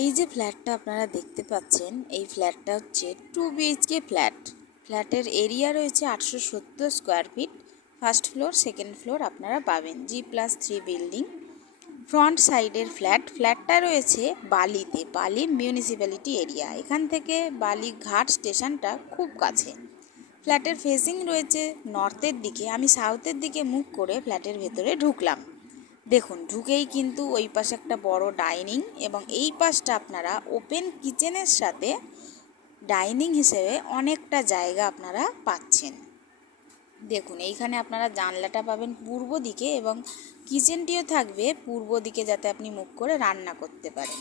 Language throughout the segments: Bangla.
এই যে ফ্ল্যাটটা আপনারা দেখতে পাচ্ছেন, এই ফ্ল্যাটটা হচ্ছে 2 BHK ফ্ল্যাট। ফ্ল্যাটের এরিয়া রয়েছে 870 square feet. First floor, second floor আপনারা পাবেন। G+3 বিল্ডিং, ফ্রন্ট সাইডের ফ্ল্যাটটা রয়েছে বালিতে, বালি মিউনিসিপ্যালিটি এরিয়া। এখান থেকে বালিঘাট স্টেশনটা খুব কাছে। ফ্ল্যাটের ফেসিং রয়েছে নর্থের দিকে। আমি সাউথের দিকে মুখ করে ফ্ল্যাটের ভেতরে ঢুকলাম। দেখুন, ঢুকেই কিন্তু ওই পাশে একটা বড় ডাইনিং এবং এই পাশটা আপনারা ওপেন কিচেনের সাথে ডাইনিং হিসেবে অনেকটা জায়গা আপনারা পাচ্ছেন। দেখুন, এইখানে আপনারা জানলাটা পাবেন পূর্ব দিকে এবং কিচেনটিও থাকবে পূর্ব দিকে, যাতে আপনি মুখ করে রান্না করতে পারেন।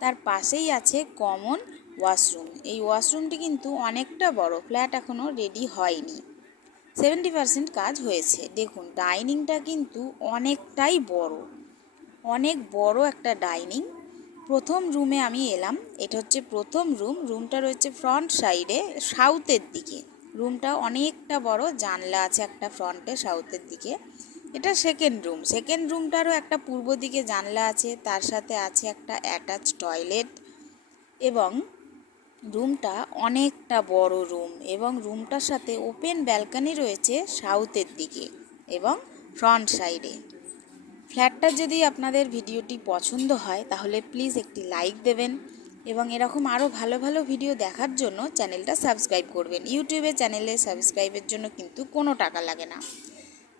তার পাশেই আছে কমন ওয়াশরুম। এই ওয়াশরুমটি কিন্তু অনেকটা বড়। ফ্ল্যাট এখনও রেডি হয়নি, 70% কাজ হয়েছে। দেখুন, ডাইনিংটা কিন্তু অনেকটাই বড়, অনেক বড় একটা ডাইনিং। প্রথম রুমে আমি এলাম, এটা হচ্ছে প্রথম রুম। রুমটা রয়েছে ফ্রন্ট সাইডে সাউথের দিকে। রুমটা অনেকটা বড়, জানলা আছে একটা ফ্রন্টে সাউথের দিকে। এটা সেকেন্ড রুমটারও একটা পূর্ব দিকে জানলা আছে, তার সাথে আছে একটা অ্যাটাচ টয়লেট এবং রুমটা অনেকটা বড় রুম এবং রুমটার সাথে ওপেন ব্যালকনি রয়েছে সাউথের দিকে এবং ফ্রন্ট সাইডে। ফ্ল্যাটটা যদি আপনাদের ভিডিওটি পছন্দ হয় তাহলে প্লিজ একটি লাইক দেবেন এবং এরকম আরও ভালো ভালো ভিডিও দেখার জন্য চ্যানেলটা সাবস্ক্রাইব করবেন। ইউটিউবে চ্যানেলে সাবস্ক্রাইবের জন্য কিন্তু কোনো টাকা লাগে না।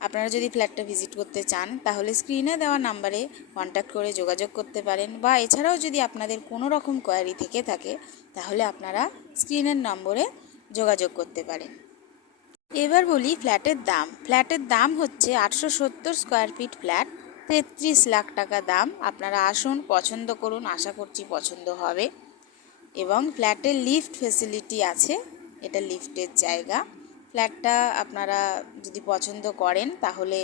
আপনারা যদি ফ্ল্যাটটা ভিজিট করতে চান তাহলে স্ক্রিনে দেওয়া নাম্বারে কন্ট্যাক্ট করে যোগাযোগ করতে পারেন, বা এছাড়াও যদি আপনাদের কোনো রকম কোয়ারি থেকে থাকে তাহলে আপনারা স্ক্রিনের নম্বরে যোগাযোগ করতে পারেন। এবার বলি ফ্ল্যাটের দাম। ফ্ল্যাটের দাম হচ্ছে 870 স্কোয়ার ফিট ফ্ল্যাট, 33 লাখ টাকা দাম। আপনারা আসুন, পছন্দ করুন, আশা করছি পছন্দ হবে। এবং ফ্ল্যাটের লিফট ফেসিলিটি আছে, এটা লিফটের জায়গা। ফ্ল্যাটটা আপনারা যদি পছন্দ করেন তাহলে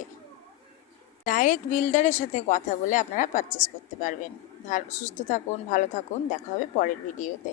ডাইরেক্ট বিল্ডারের সাথে কথা বলে আপনারা পারচেস করতে পারবেন। সুস্থ থাকুন, ভালো থাকুন, দেখা হবে পরের ভিডিওতে।